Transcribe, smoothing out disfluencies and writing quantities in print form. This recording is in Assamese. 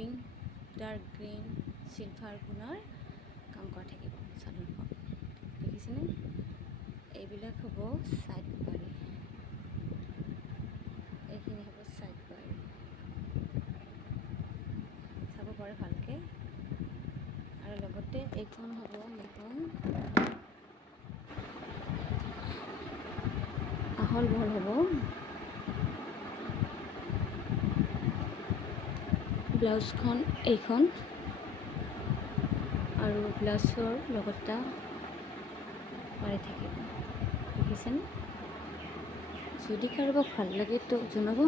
পিংক, ডাৰ্ক গ্ৰীণ, চিলভাৰ গুণৰ কাম কৰা থাকিব চাদৰখন। দেখিছেনে? এইবিলাক হ'ব ছাইড পাৰি, এইখিনি হ'ব ছাইড পাৰি। চাব পাৰে ভালকৈ। আৰু লগতে এইখন হ'ব এইখন আহল বহল হ'ব। ব্লাউজখন এইখন আৰু ব্লাউজৰ লগতে পাৰি থাকিব। দেখিছেনে? যদি কাৰোবাক ভাল লাগে তো জনাব।